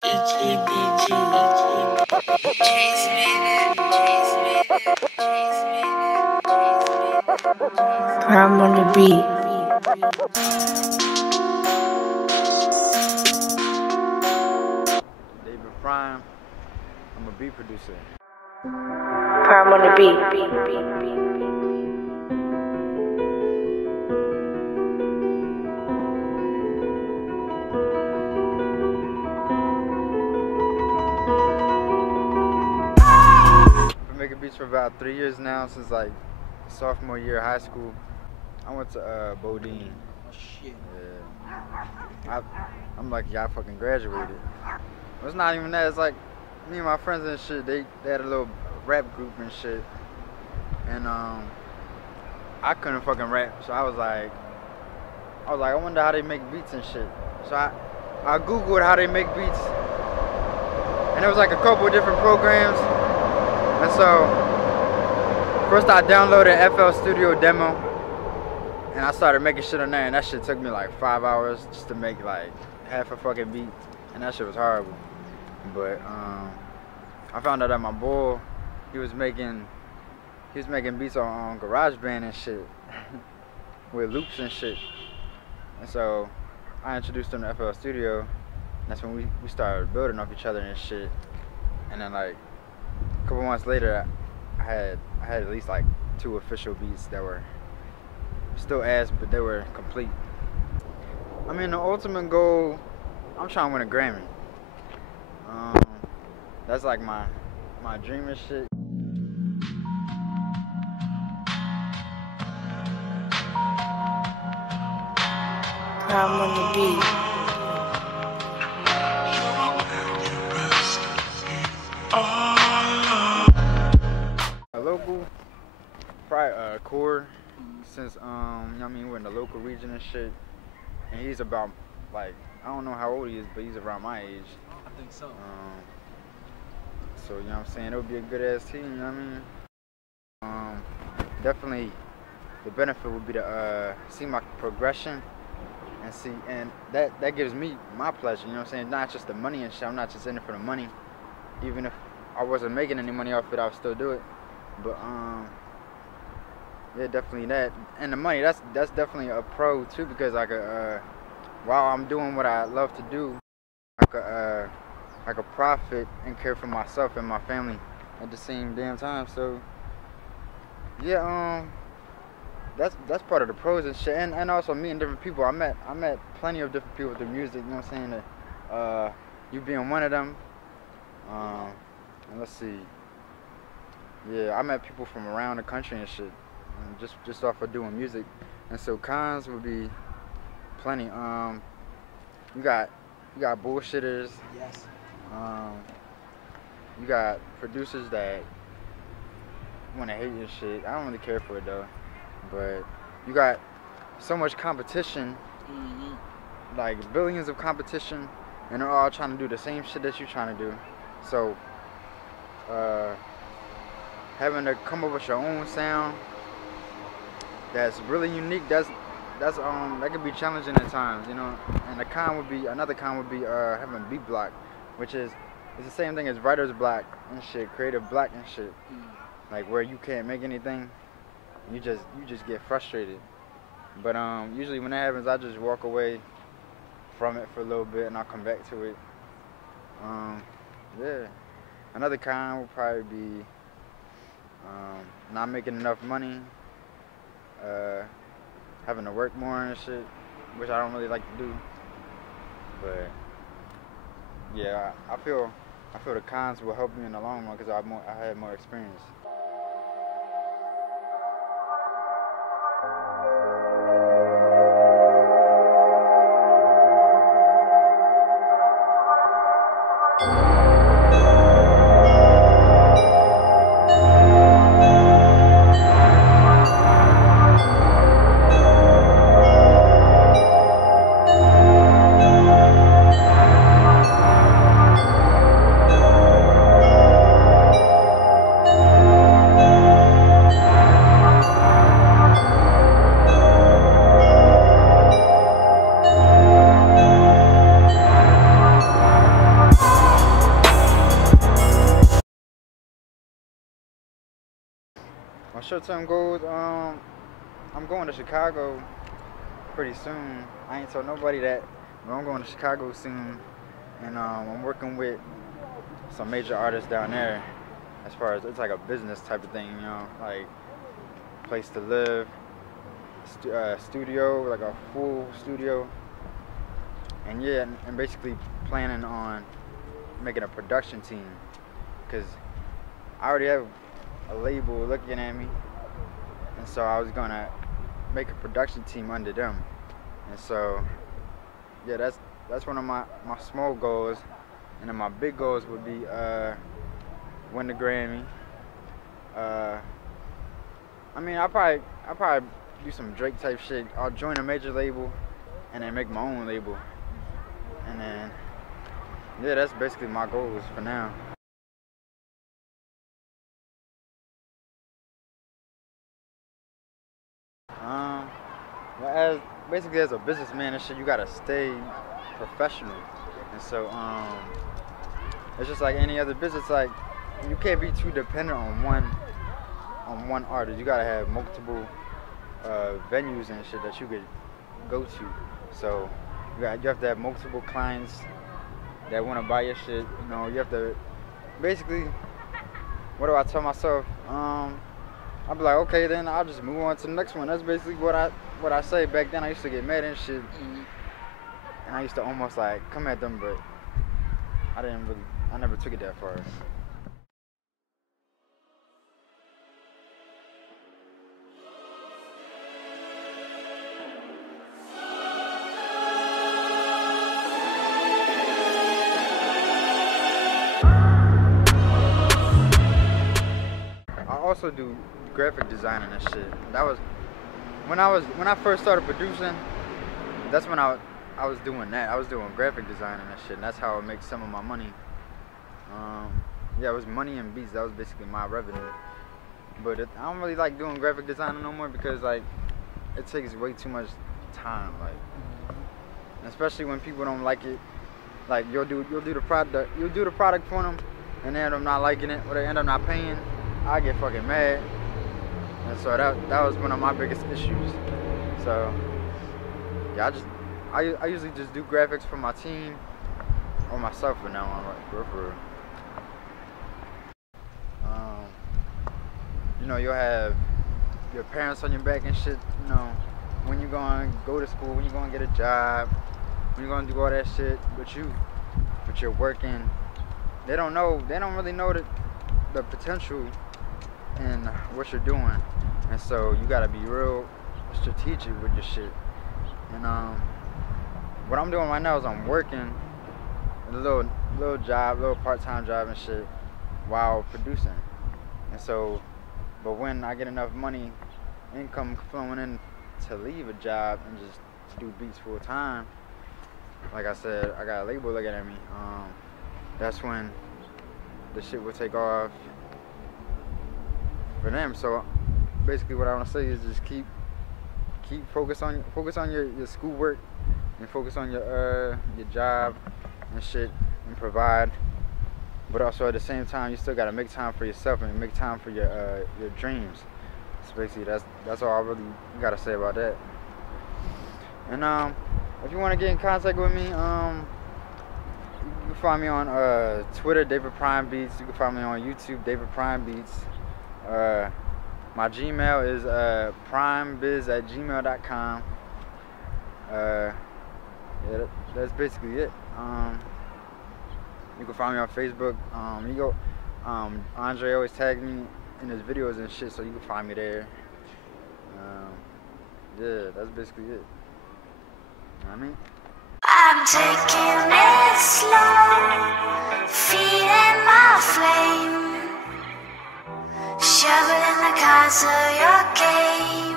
Pryme on the beat. David Pryme. I'm a beat producer. Pryme on the beat. I've been making beats for about 3 years now, since like sophomore year of high school. I went to Bodine. Oh shit. Yeah. I'm lucky I fucking graduated. It's not even that. It's like me and my friends and shit. They had a little rap group and shit, and I couldn't fucking rap, so I was like, I wonder how they make beats and shit. So I googled how they make beats, and there was like a couple of different programs, and so first I downloaded FL Studio demo, and I started making shit on there, and that shit took me like 5 hours just to make like half a fucking beat, and that shit was horrible. But I found out that my boy, he was making beats on GarageBand and shit with loops and shit, and so I introduced him to FL Studio, and that's when we started building off each other and shit. And then like a couple months later, I had at least like 2 official beats that were still ass, but they were complete. I mean, the ultimate goal, I'm trying to win a Grammy. That's like my dream and shit. Pryme on the beat. A local, probably Core, since you know what I mean, we're in the local region and shit, and he's about like, I don't know how old he is, but he's around my age. I think so. So you know what I'm saying, it would be a good ass team, you know what I mean? Definitely the benefit would be to see my progression and that gives me my pleasure, you know what I'm saying? Not just the money and shit. I'm not just in it for the money. Even if I wasn't making any money off it, I would still do it. But yeah, definitely that. And the money, that's definitely a pro too, because I could while I'm doing what I love to do, I could profit and care for myself and my family at the same damn time. So yeah, that's part of the pros and shit, and also meeting different people. I met plenty of different people through music, you know what I'm saying? That you being one of them. And let's see. Yeah, I met people from around the country and shit, just off of doing music. And so cons would be plenty. You got bullshitters. Yes. You got producers that want to hate your shit. I don't really care for it though. But you got so much competition, like billions of competition, and they're all trying to do the same shit that you're trying to do. So having to come up with your own sound that's really unique, that could be challenging at times, you know. And another con would be having beat block, which is it's the same thing as writer's block and shit, creative block and shit. Like where you can't make anything, you just get frustrated. But usually when that happens, I just walk away from it for a little bit and I'll come back to it. Yeah. Another con would probably be not making enough money, having to work more and shit, which I don't really like to do. But yeah, I feel the cons will help me in the long run because I had more experience. short-term goals, I'm going to Chicago pretty soon. I ain't told nobody that, but I'm going to Chicago soon, and I'm working with some major artists down there. As far as it's like a business type of thing, you know, like place to live, studio, like a full studio, and yeah, and basically planning on making a production team, because I already have a label looking at me, and so I was gonna make a production team under them, and so yeah, that's one of my small goals, and then my big goals would be win the Grammy. I mean, I'll probably do some Drake type shit. I'll join a major label and then make my own label, and then yeah, that's basically my goals for now. Well, basically as a businessman and shit, you gotta stay professional, and so it's just like any other business. Like, you can't be too dependent on one artist. You gotta have multiple venues and shit that you could go to. So you have to have multiple clients that want to buy your shit. You know, you have to basically. What do I tell myself? I'll be like, okay, then I'll just move on to the next one. That's basically what I say. Back then, I used to get mad and shit, and I used to almost like come at them, but I never took it that far. I also do graphic designing and shit. That was when I first started producing. That's when I was doing that. I was doing graphic designing and shit, and that's how I make some of my money. Yeah, it was money and beats. That was basically my revenue. But I don't really like doing graphic designing no more, because like it takes way too much time. Like, especially when people don't like it. Like, you'll do the product for them, and they end up not liking it, or they end up not paying. I get fucking mad, and so that was one of my biggest issues. So yeah, I usually just do graphics for my team or myself for now on, like, for real. You know, you'll have your parents on your back and shit. You know, when you're gonna go to school, when you're gonna get a job, when you're gonna do all that shit, but you're working. They don't really know the potential in what you're doing, and so you gotta be real strategic with your shit. And what I'm doing right now is I'm working a little part-time job and shit while producing. And so, but when I get enough money, income flowing in to leave a job and just do beats full time, like I said, I got a label looking at me. That's when the shit will take off for them. So basically what I want to say is just keep focus on your schoolwork, and focus on your job and shit, and provide, but also at the same time you still got to make time for yourself and make time for your dreams. So basically that's all I really got to say about that. And if you want to get in contact with me, you can find me on Twitter, David Pryme Beats. You can find me on YouTube, David Pryme Beats. My Gmail is primebiz@gmail.com. Yeah, that's basically it. You can find me on Facebook. Andre always tags me in his videos and shit, so you can find me there. Yeah, that's basically it. You know what I mean? I'm taking it slow, feeding my flame, shoveling the cards of your game.